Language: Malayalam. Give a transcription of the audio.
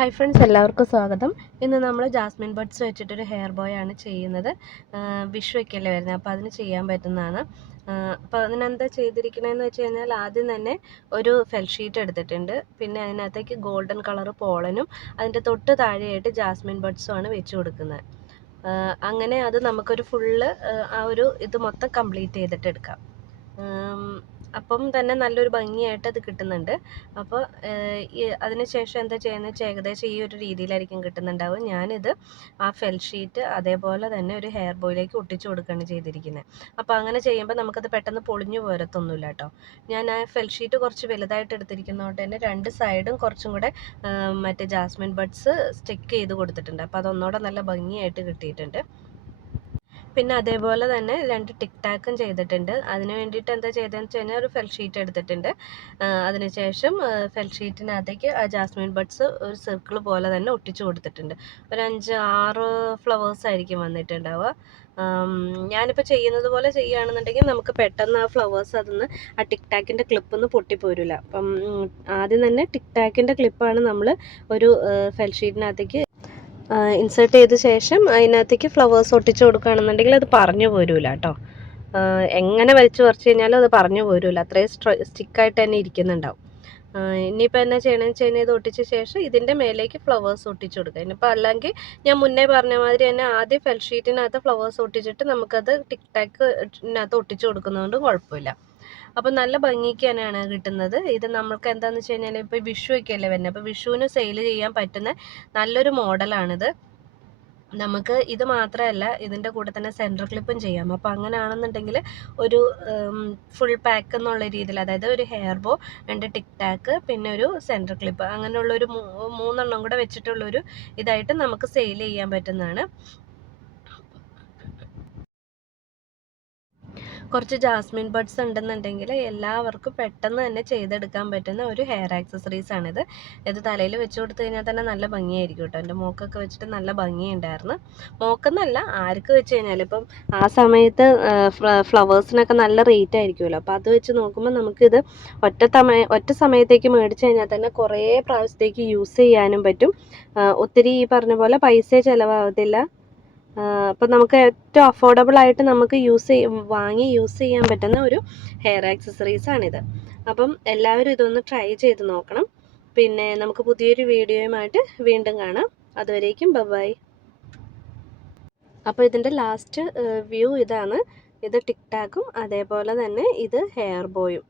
ഹായ് ഫ്രണ്ട്സ്, എല്ലാവർക്കും സ്വാഗതം. ഇന്ന് നമ്മൾ ജാസ്മിൻ ബഡ്സ് വെച്ചിട്ടൊരു ഹെയർ ബോയ് ആണ് ചെയ്യുന്നത്. വിഷുവൊക്കെയല്ലേ വരുന്നത്, അപ്പോൾ അതിന് ചെയ്യാൻ പറ്റുന്നതാണ്. അപ്പോൾ അതിനെന്താ ചെയ്തിരിക്കണമെന്ന് വെച്ച് കഴിഞ്ഞാൽ, ആദ്യം തന്നെ ഒരു ഫെൽ ഷീറ്റ് എടുത്തിട്ടുണ്ട്. പിന്നെ അതിനകത്തേക്ക് ഗോൾഡൻ കളർ പോളനും അതിൻ്റെ തൊട്ട് താഴെയായിട്ട് ജാസ്മിൻ ബഡ്സും ആണ് വെച്ച് കൊടുക്കുന്നത്. അങ്ങനെ അത് നമുക്കൊരു ഫുള്ള് ആ ഒരു ഇത് മൊത്തം കംപ്ലീറ്റ് ചെയ്തിട്ട് എടുക്കാം. അപ്പം തന്നെ നല്ലൊരു ഭംഗിയായിട്ട് അത് കിട്ടുന്നുണ്ട്. അപ്പോൾ അതിന് ശേഷം എന്താ ചെയ്യുന്നത് വെച്ചാൽ, ഏകദേശം ഈ ഒരു രീതിയിലായിരിക്കും കിട്ടുന്നുണ്ടാവും. ഞാനിത് ആ ഫെൽ ഷീറ്റ് അതേപോലെ തന്നെ ഒരു ഹെയർ ബോയിലേക്ക് ഒട്ടിച്ചു കൊടുക്കുകയാണ് ചെയ്തിരിക്കുന്നത്. അപ്പോൾ അങ്ങനെ ചെയ്യുമ്പോൾ നമുക്കത് പെട്ടെന്ന് പൊളിഞ്ഞു പോരത്തൊന്നുമില്ല കേട്ടോ. ഞാൻ ആ ഫെൽ ഷീറ്റ് കുറച്ച് വലുതായിട്ട് എടുത്തിരിക്കുന്നതുകൊണ്ട് തന്നെ രണ്ട് സൈഡും കുറച്ചും കൂടെ മറ്റേ ജാസ്മിൻ ബഡ്സ് സ്റ്റിക്ക് ചെയ്ത് കൊടുത്തിട്ടുണ്ട്. അപ്പോൾ അതൊന്നുകൂടെ നല്ല ഭംഗിയായിട്ട് കിട്ടിയിട്ടുണ്ട്. പിന്നെ അതേപോലെ തന്നെ 2 ടിക് ടാക്കും ചെയ്തിട്ടുണ്ട്. അതിന് വേണ്ടിയിട്ട് എന്താ ചെയ്തതെന്ന് വെച്ച് കഴിഞ്ഞാൽ, ഒരു ഫെൽ ഷീറ്റ് എടുത്തിട്ടുണ്ട്. അതിനുശേഷം ഫെൽ ഷീറ്റിനകത്തേക്ക് ആ ജാസ്മിൻ ബഡ്സ് ഒരു സർക്കിൾ പോലെ തന്നെ ഒട്ടിച്ചു കൊടുത്തിട്ടുണ്ട്. ഒരു 5-6 ഫ്ലവേഴ്സ് ആയിരിക്കും വന്നിട്ടുണ്ടാവുക. ഞാനിപ്പോൾ ചെയ്യുന്നത് പോലെ ചെയ്യുകയാണെന്നുണ്ടെങ്കിൽ നമുക്ക് പെട്ടെന്ന് ആ ഫ്ലവേഴ്സ് അതിന്ന് ആ ടിക് ടാക്കിൻ്റെ ക്ലിപ്പൊന്നും പൊട്ടിപ്പോരില്ല. അപ്പം ആദ്യം തന്നെ ടിക് ടാക്കിൻ്റെ ക്ലിപ്പാണ് നമ്മൾ ഒരു ഫെൽ ഷീറ്റിനകത്തേക്ക് ഇൻസേർട്ട് ചെയ്ത ശേഷം അതിനകത്തേക്ക് ഫ്ലവേഴ്സ് ഒട്ടിച്ച് കൊടുക്കുകയാണെന്നുണ്ടെങ്കിൽ അത് പറഞ്ഞു പോരില്ല കേട്ടോ. എങ്ങനെ വലിച്ചു പറിച്ച് കഴിഞ്ഞാലും അത് പറഞ്ഞു പോരില്ല, അത്രയും സ്റ്റിക്കായിട്ട് തന്നെ ഇരിക്കുന്നുണ്ടാവും. ഇനിയിപ്പോൾ എന്നാ ചെയ്യണമെന്ന് വെച്ച് കഴിഞ്ഞാൽ, ഇത് ഒട്ടിച്ച ശേഷം ഇതിൻ്റെ മേലേക്ക് ഫ്ലവേഴ്സ് ഒട്ടിച്ച് കൊടുക്കുക. ഇനിയിപ്പോൾ അല്ലെങ്കിൽ ഞാൻ മുന്നേ പറഞ്ഞ മാതിരി തന്നെ ആദ്യം ഫെൽ ഷീറ്റിനകത്ത് ഫ്ലവേഴ്സ് ഒട്ടിച്ചിട്ട് നമുക്കത് ടിക് ടാക്കിനകത്ത് ഒട്ടിച്ച് കൊടുക്കുന്നതുകൊണ്ട് കുഴപ്പമില്ല. അപ്പം നല്ല ഭംഗിക്ക് തന്നെയാണ് കിട്ടുന്നത്. ഇത് നമുക്ക് എന്താണെന്ന് വെച്ച് കഴിഞ്ഞാൽ, ഇപ്പോൾ വിഷുവൊക്കെ അല്ലേ വരുന്നത്, അപ്പോൾ വിഷുവിന് സെയിൽ ചെയ്യാൻ പറ്റുന്ന നല്ലൊരു മോഡലാണിത്. നമുക്ക് ഇത് മാത്രമല്ല, ഇതിൻ്റെ കൂടെ തന്നെ സെൻറ്റർ ക്ലിപ്പും ചെയ്യാം. അപ്പോൾ അങ്ങനെയാണെന്നുണ്ടെങ്കിൽ ഒരു ഫുൾ പാക്ക് എന്നുള്ള രീതിയിൽ, അതായത് ഒരു ഹെയർ ബോ, 2 ടിക് ടാക്ക്, പിന്നെ ഒരു സെൻറ്റർ ക്ലിപ്പ്, അങ്ങനെയുള്ളൊരു 3 എണ്ണം കൂടെ വെച്ചിട്ടുള്ളൊരു ഇതായിട്ട് നമുക്ക് സെയിൽ ചെയ്യാൻ പറ്റുന്നതാണ്. കുറച്ച് ജാസ്മിൻ ബഡ്സ് ഉണ്ടെന്നുണ്ടെങ്കിൽ എല്ലാവർക്കും പെട്ടെന്ന് തന്നെ ചെയ്തെടുക്കാൻ പറ്റുന്ന ഒരു ഹെയർ ആക്സസറീസ് ആണിത്. ഇത് തലയിൽ വെച്ച് കൊടുത്തു കഴിഞ്ഞാൽ തന്നെ നല്ല ഭംഗിയായിരിക്കും കേട്ടോ. എൻ്റെ മോക്കൊക്കെ വെച്ചിട്ട് നല്ല ഭംഗിയുണ്ടായിരുന്നു. മോക്കെന്നല്ല, ആർക്ക് വെച്ച് കഴിഞ്ഞാൽ ഇപ്പം ആ സമയത്ത് ഫ്ലവേഴ്സിനൊക്കെ നല്ല റേറ്റ് ആയിരിക്കുമല്ലോ. അപ്പോൾ അത് വെച്ച് നോക്കുമ്പോൾ നമുക്കിത് ഒറ്റ സമയത്തേക്ക് മേടിച്ച് കഴിഞ്ഞാൽ തന്നെ കുറേ പ്രാവശ്യത്തേക്ക് യൂസ് ചെയ്യാനും പറ്റും. ഒത്തിരി ഈ പറഞ്ഞ പോലെ പൈസ ചിലവാകത്തില്ല. അപ്പം നമുക്ക് ഏറ്റവും അഫോർഡബിൾ ആയിട്ട് നമുക്ക് വാങ്ങി യൂസ് ചെയ്യാൻ പറ്റുന്ന ഒരു ഹെയർ ആക്സസറീസാണിത്. അപ്പം എല്ലാവരും ഇതൊന്ന് ട്രൈ ചെയ്ത് നോക്കണം. പിന്നെ നമുക്ക് പുതിയൊരു വീഡിയോയുമായിട്ട് വീണ്ടും കാണാം. അതുവരേക്കും ബൈ. അപ്പോൾ ഇതിൻ്റെ ലാസ്റ്റ് വ്യൂ ഇതാണ്. ഇത് ടിക് ടാക്കും അതേപോലെ തന്നെ ഇത് ഹെയർ ബോയും.